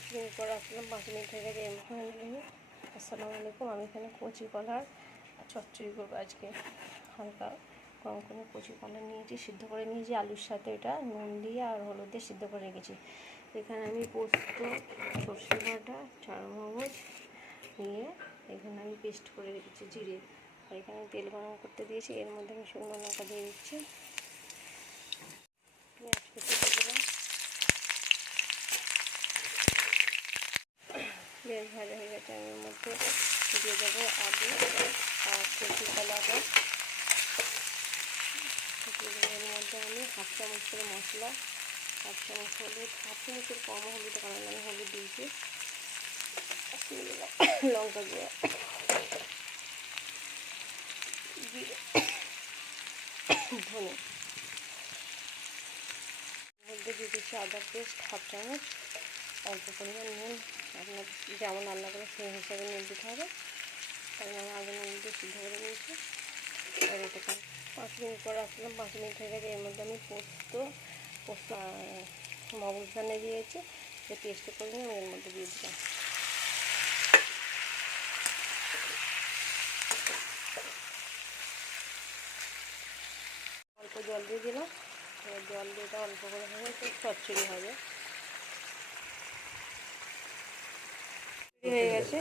পাঁচ মিনিট পর আসলাম, পাঁচ মিনিট হয়ে গেছে এমন আসসালামু আলাইকুম, আমি এখানে কচি কলার চচ্চড়ি করব আজকে। হালকা কম করে কচি কলা নিয়েছি, সিদ্ধ করে নিয়েছি, আলুর সাথে এটা নুন দিয়ে আর হলুদ দিয়ে সিদ্ধ করে রেখেছি। এখানে আমি পোস্ত, সর্ষে বাটা, চারমগজ নিয়ে এখানে আমি পেস্ট করে রেখেছি জিরে। আর এখানে তেল গরম করতে দিয়েছি, এর মধ্যে আমি শুকনো লঙ্কা দিয়ে দিচ্ছি। পেঁয়াজ কুচি দিলাম। বেশ ভাজা হয়ে গেছে, আমি এর মধ্যে দিয়ে দেবো আলু আর কচি কলাটা এর মধ্যে আমি হাফ চামচ করে মশলা, হাফ চামচ হলুদ, হাফ চামচের কম হলুদ, কারণ আমি হলুদ দিয়েছি। লঙ্কা জিরে ধনে। মধ্যে দিয়ে দিচ্ছি আদা পেস্ট হাফ চামচ। অল্প পরিমাণ নুন। আপনার যেমন রান্না করে সেই হিসাবে নুন দিতে হবে। কারণ আমি আগে নুন দিয়ে সিদ্ধ করে নিয়েছি। আর এটা পাঁচ মিনিট পর আসলাম পাঁচ মিনিট হয়ে গেছে, এর মধ্যে আমি পোস্ত পোস্ত মগজদানে দিয়েছি। যে পেস্ট করে নিয়ে আমি এর মধ্যে দিয়ে দিলাম। অল্প জল দিয়ে দিলাম। জল দিয়ে অল্প করে একটু চচ্চড়ি হবে হয়ে গেছে।